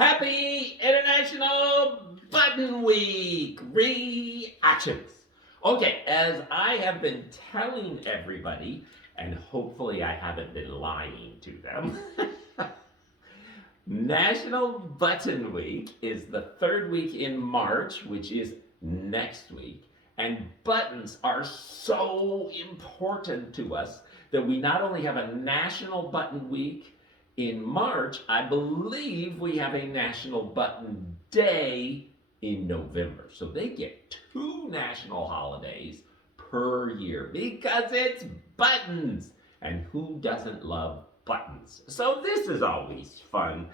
Happy International Button Week reactions. Okay, as I have been telling everybody, and hopefully I haven't been lying to them, National Button Week is the third week in March, which is next week. And buttons are so important to us that we not only have a National Button Week in March, I believe we have a National Button Day in November. So they get two national holidays per year because it's buttons. And who doesn't love buttons? So this is always fun.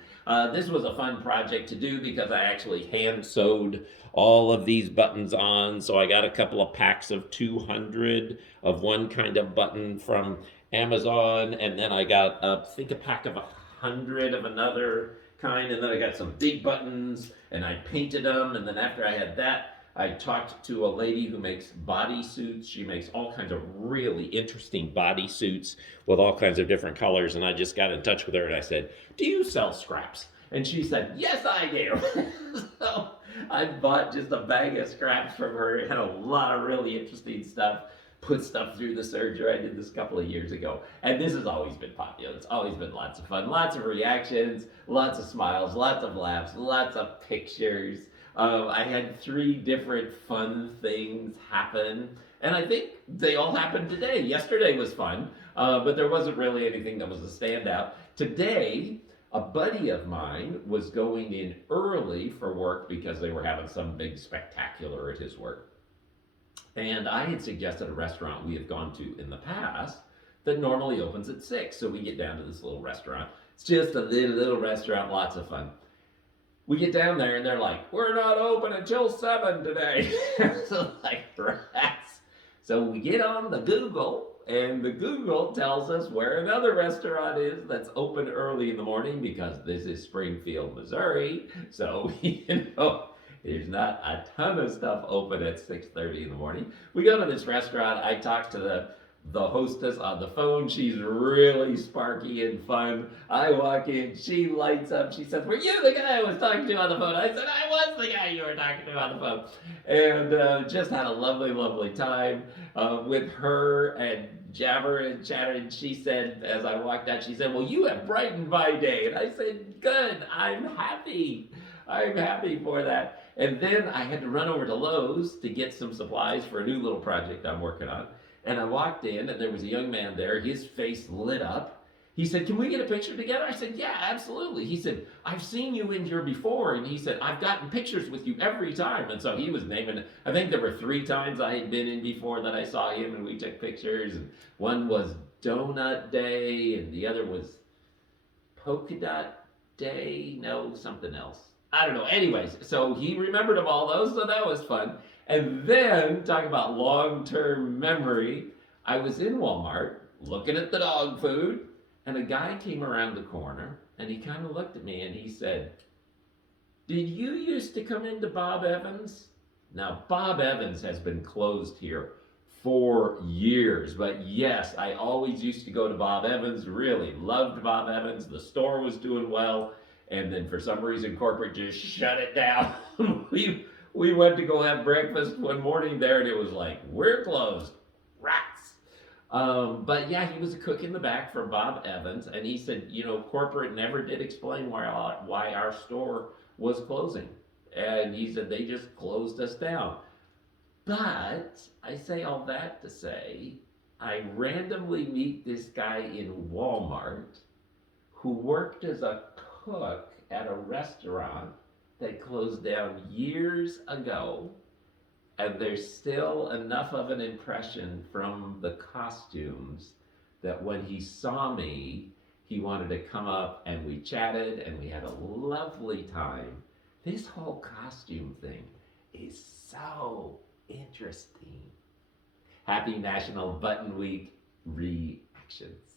This was a fun project to do because I actually hand sewed all of these buttons on. So I got a couple of packs of 200 of one kind of button from Amazon, and then I got I think a pack of 100 of another kind, and then I got some big buttons, and I painted them, and then after I had that, I talked to a lady who makes bodysuits. She makes all kinds of really interesting bodysuits with all kinds of different colors. And I just got in touch with her and I said, "Do you sell scraps?" And she said, "Yes, I do." So I bought just a bag of scraps from her. It had a lot of really interesting stuff. Put stuff through the serger. I did this a couple of years ago. And this has always been popular. It's always been lots of fun, lots of reactions, lots of smiles, lots of laughs, lots of pictures. I had three different fun things happen, and I think they all happened today. Yesterday was fun, but there wasn't really anything that was a standout. Today, a buddy of mine was going in early for work because they were having some big spectacular at his work. And I had suggested a restaurant we have gone to in the past that normally opens at 6. So we get down to this little restaurant. It's just a little restaurant, lots of fun. We get down there and they're like, "We're not open until 7 today." So like rats. So we get on the Google, and the Google tells us where another restaurant is that's open early in the morning because this is Springfield, Missouri. So there's not a ton of stuff open at 6:30 in the morning. We go to this restaurant. I talk to the hostess on the phone. She's really sparky and fun. I walk in, she lights up. She says, "Were you the guy I was talking to on the phone?" I said, "I was the guy you were talking to on the phone." And just had a lovely time with her and jabber and chatter. And she said, as I walked out, she said, "Well, you have brightened my day." And I said, "Good, I'm happy. I'm happy for that." And then I had to run over to Lowe's to get some supplies for a new little project I'm working on. And I walked in, and there was a young man there. His face lit up. He said, "Can we get a picture together?" I said, "Yeah, absolutely." He said, "I've seen you in here before." And he said, "I've gotten pictures with you every time." And so he was naming, I think there were 3 times I had been in before that I saw him, and we took pictures. And one was Donut Day, and the other was Polka Dot Day. No, something else. I don't know. Anyways, so he remembered of all those, so that was fun. And then, talking about long term memory, I was in Walmart looking at the dog food, and a guy came around the corner and he kind of looked at me and he said, "Did you used to come into Bob Evans?" Now, Bob Evans has been closed here for years, but yes, I always used to go to Bob Evans, really loved Bob Evans. The store was doing well, and then for some reason, corporate just shut it down. we went to go have breakfast one morning there, and it was like, "We're closed. Rats." But yeah, he was a cook in the back for Bob Evans, and he said, corporate never did explain why our store was closing. And he said they just closed us down. But I say all that to say, I randomly meet this guy in Walmart who worked as a cook at a restaurant that closed down years ago, and there's still enough of an impression from the costumes that when he saw me, he wanted to come up and we chatted and we had a lovely time. This whole costume thing is so interesting. Happy National Button Week reactions.